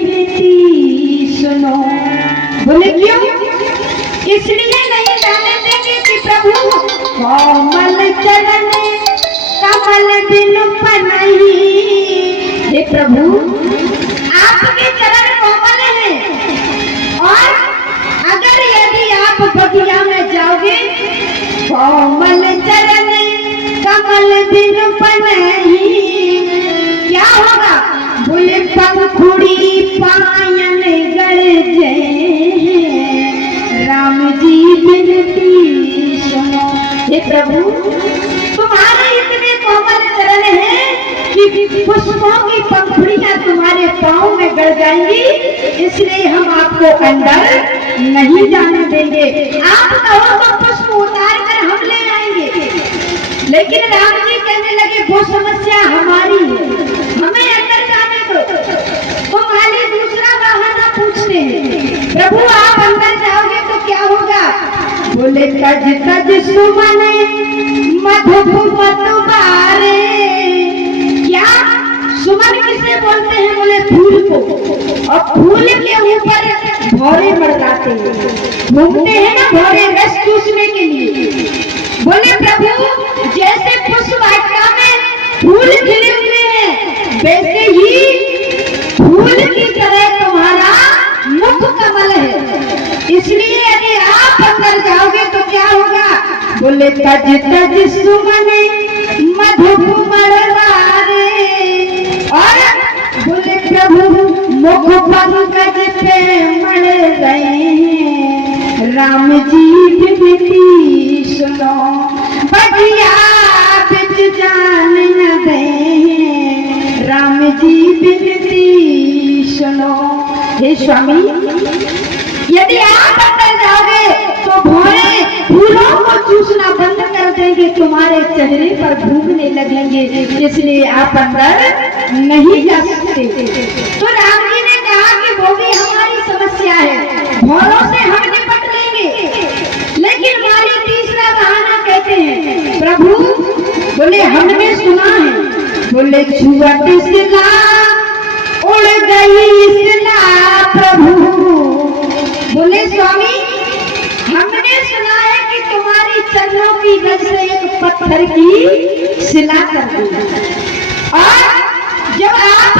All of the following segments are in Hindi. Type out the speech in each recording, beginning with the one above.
विनती सुनो। बोले क्यों? इसलिए नहीं जाने देंगे कि प्रभु कोमल चरण कमल बिन पनही। हे प्रभु आपके चरण कोमल हैं, और अगर यदि आप बगिया में जाओगे कोमल चरण कमल बिन पनही, क्या होगा? बोले पंखुड़ी पायन गरजे, राम जी विनती सुनो। हे प्रभु तुम्हारे इतने कोमल चरण हैं कि पुष्पों की पंखुड़ियां तुम्हारे पांव में गड़ जाएंगी, इसलिए हम आपको अंदर नहीं जाने देंगे। आप कहो तो पुष्प उतार कर हम ले आएंगे। लेकिन राम जी कहने लगे वो समस्या हमारी है, हमें अंदर जाने दो। तो खाली दूसरा बहाना पूछते हैं, प्रभु आप अंदर जाओगे तो क्या होगा? बोले तज तज सुमन मधुमत बारे। क्या सुमन किसे बोलते हैं? बोले फूल को, और फूल के ऊपर भौरे मड़काते हैं, घूमते हैं ना भौरे रस चूसने के लिए। बोले प्रभु जैसे पुष्प वाटिका में फूल खिले हुए हैं, वैसे ही फूल की तरह तुम्हारा मुख कमल है, इसलिए यदि आप अंदर जाओगे तो क्या होगा? बोले तज तज सुमन मधुमरवारे, और बोले प्रभु मुख पंकज पे मर रहे हैं, राम जी विनती सुनो। बगिया बिच जान न दे, राम जी विनती सुनो। हे स्वामी यदि आप अंदर जाओगे तो भौरे फूलों को चूसना बंद कर देंगे, तुम्हारे चेहरे पर भूखने लगेंगे, इसलिए आप अंदर नहीं जा सकते। तो राम जी ने कहा कि वो भी हमारी समस्या है, भौरों से हम निपट लेंगे। लेकिन वाली तीसरा बहाना कहते हैं, प्रभु बोले हमने सुना है, बोले छुअट सिला उड़ गई सिला प्रभु। बोले स्वामी हमने सुना है कि तुम्हारी चरणों की रज से एक पत्थर की शिला कर दी, और जब आप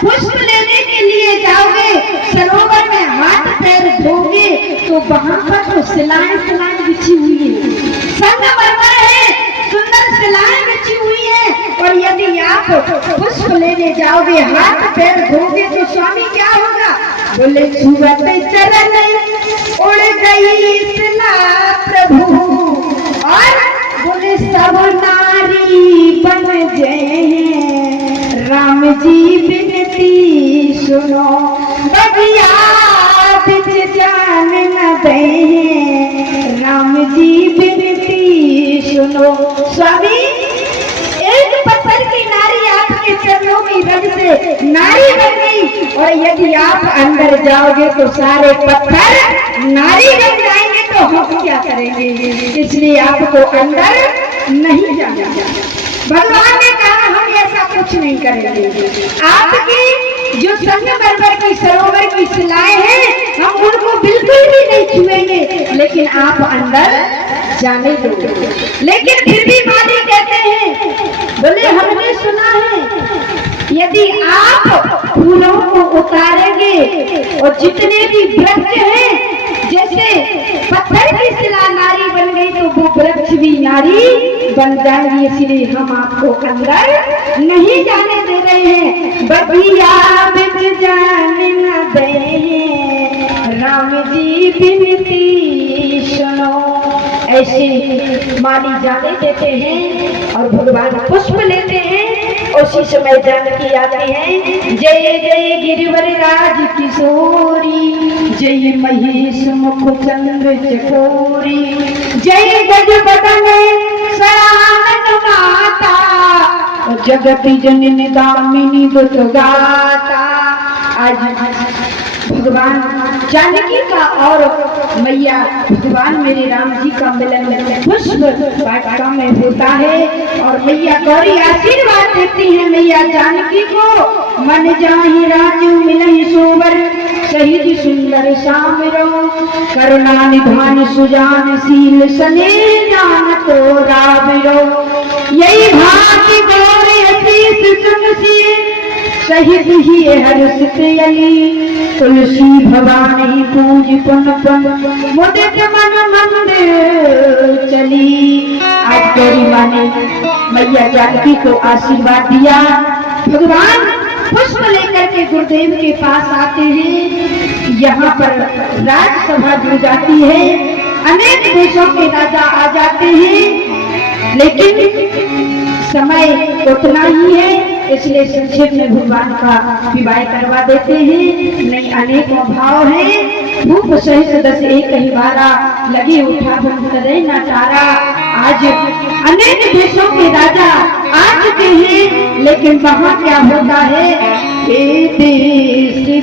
पुष्प लेने के लिए जाओगे सरोवर में हाथ पैर धोगे तो वहां पर तो शिलाएं बिछी हुई है, संगमरमर है, सुंदर शिलाएं बिछी हुई है, और यदि आप पुष्प लेने जाओगे हाथ पैर धोगे तो स्वामी क्या होगा? बोले छुअट चरण उड़ गई शिला प्रभु, और बोले सब नारी बन जाए, राम जी विनती सुनो। बगिया बिच जान न दे, राम जी विनती सुनो। स्वामी एक पत्थर की नारी आपके चरणों की रज से नारी बन गई, और यदि आप अंदर जाओगे तो सारे पत्थर नारी बन जाएंगे, तो हम क्या करेंगे? इसलिए आपको अंदर नहीं जाना। भगवान ने कहा हम ऐसा कुछ नहीं करेंगे, आपकी जो संगमरमर की सरोवर की शिलाएं हैं हम उनको बिल्कुल भी नहीं छुएंगे, लेकिन आप अंदर जाने दो। लेकिन फिर भी माली कहते हैं, बोले हमने सुना है यदि आप फूलों को उतारेंगे और जितने भी वृक्ष हैं, जैसे पत्थर की शिला नारी बन गई तो वो वृक्ष भी नारी बन जाएंगी, इसलिए हम आपको अंदर नहीं जाने दे रहे हैं। बगिया बिच जाने न दे, राम जी विनती सुनो। ऐसे माली जाने देते हैं और भगवान पुष्प लेते हैं। उसी समय जानकी आती है, जय जय गिरिवर राज किशोरी, जय महेश मुख चंद्र चकोरी, जय गज बदन सरानन माता, जगति जननी दामिनी दुत गाता। आज भगवान जानकी का और मैया भगवान मेरे राम जी का मिलन पुष्प वाटिका में होता है, और मैया गौरी आशीर्वाद देती है मैया जानकी को, मन जाहि राजू मिलहि शोभ करुणा निधान सुजान शील सने जान तो राबिरो यही भांति गोरे अतीत सुनसी सहित ही हर्षित यली तुलसी भवानी पूज पुन पुन मुदित मन मंदिर चली। आज गौरी माँ ने मैया जानकी को आशीर्वाद दिया। भगवान पुष्प लेकर के गुरुदेव के पास आते हैं। यहाँ पर राजसभा जुड़ जाती है, अनेक देशों के राजा आ जाते हैं, लेकिन समय उतना ही है, इसलिए संक्षेप में भगवान का विवाह करवा देते हैं। नहीं अनेकों भाव है, भूप सहित 10 एक ही बारा लगे उठा बंद करे न तारा। आज अनेक देशों के राजा आ चुके हैं, लेकिन वहाँ क्या होता है, देश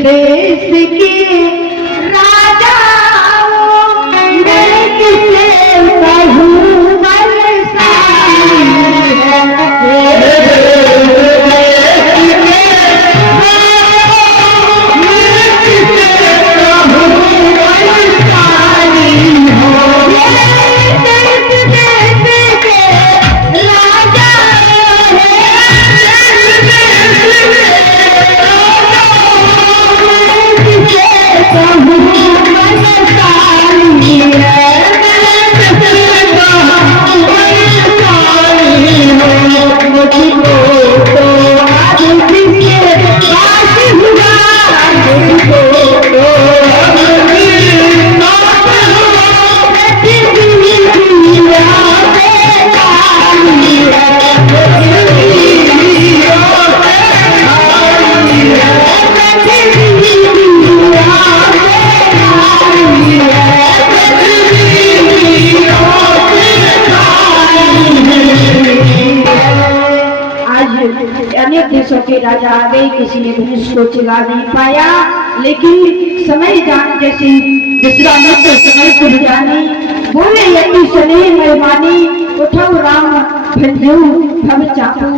देश के राजा मैं किसे कहूँ बरसाई है। देशों के राजा आ गए, किसी ने धनुष को चिरा नहीं पाया, लेकिन समय जान जैसे विश्वामित्र समय को जाने बोले यति सने मेहमानी उठो राम भंजो भव चापू।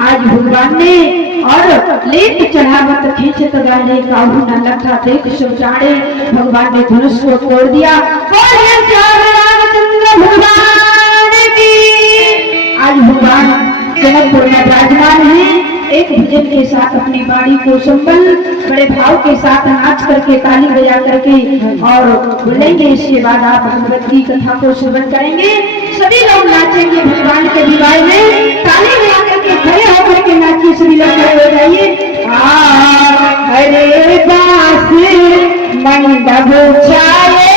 आज भगवान ने और लेट चढ़ावत खींचत गाड़े काहू न लखा देख शौचाड़े। भगवान ने धनुष को तोड़ दिया। आज भगवान जनकपुर में विराजमान है, एक भजन के साथ अपनी बाड़ी को संबल बड़े भाव के साथ नाच करके ताली बजा करके और बोलेंगे। इसके बाद आप भगवत की कथा को श्रवण करेंगे। सभी लोग नाचेंगे भगवान के विवाह में, ताली बजा करके खड़े होकर के नाचिए। सभी लोग खड़े हो जाइए। हरे दास मंडप छाए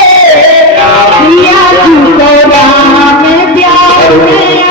पिया तुमको राम प्यारे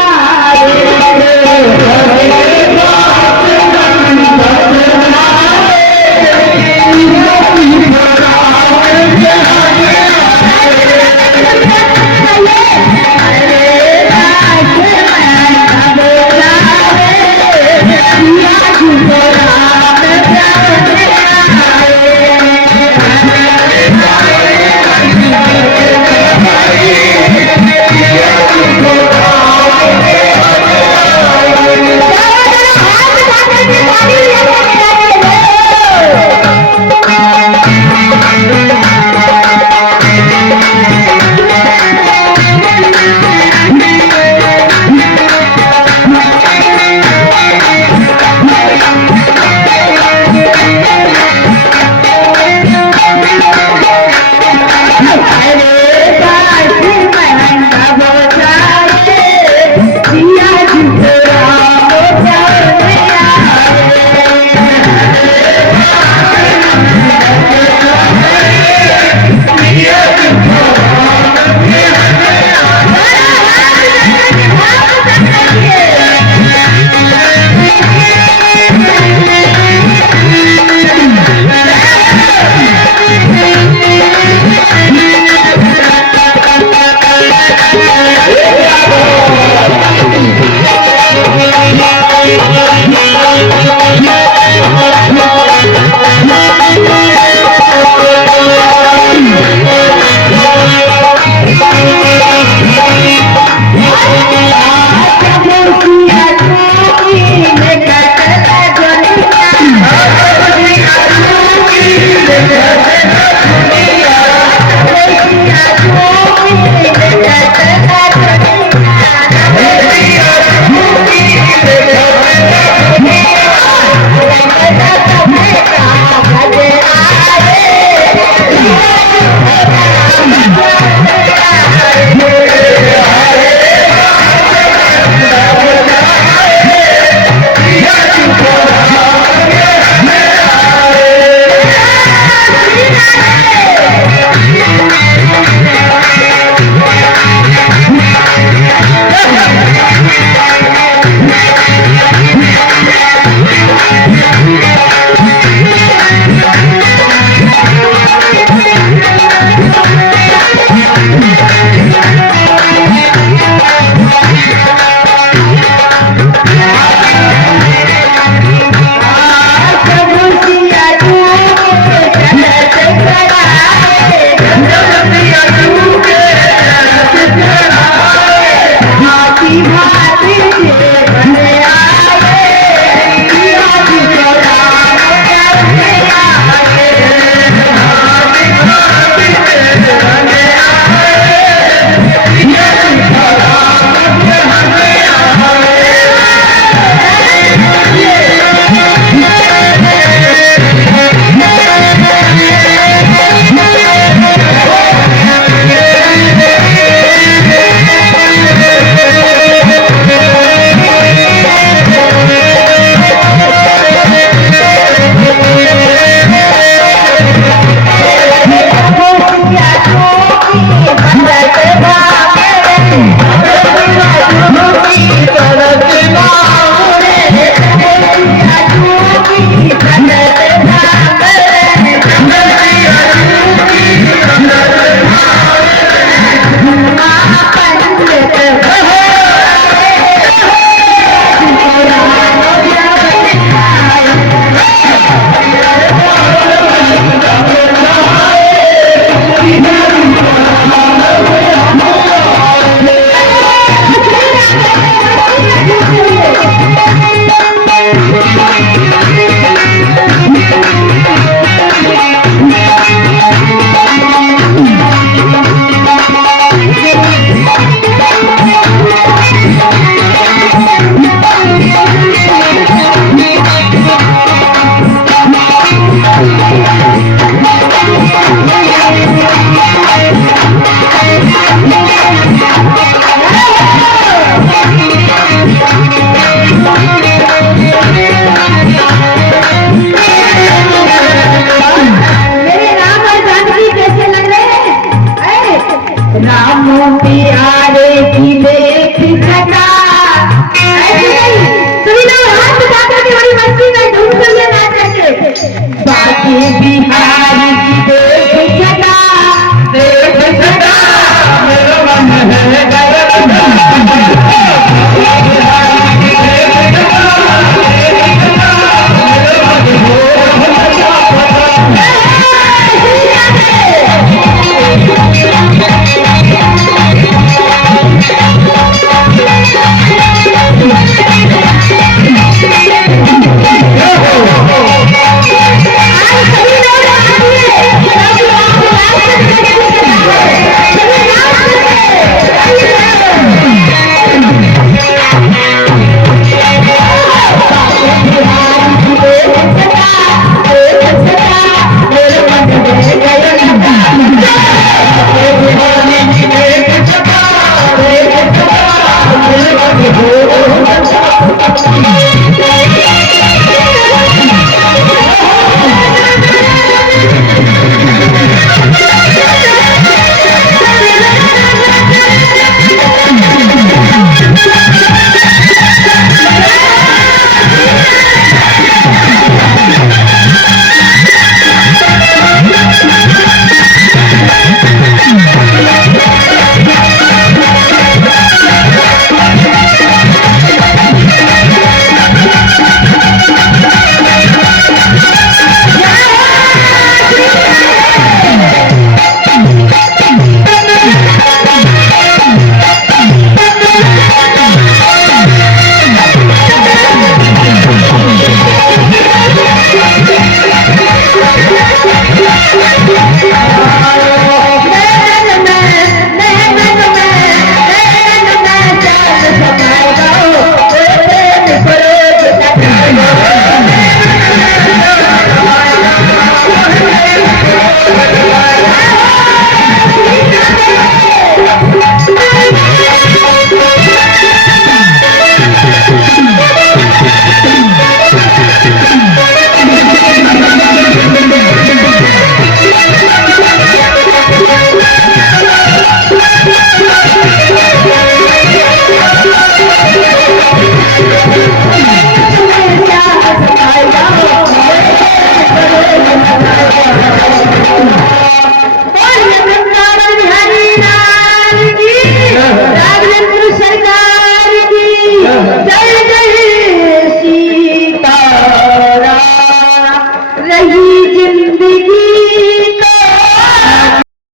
रही जिंदगी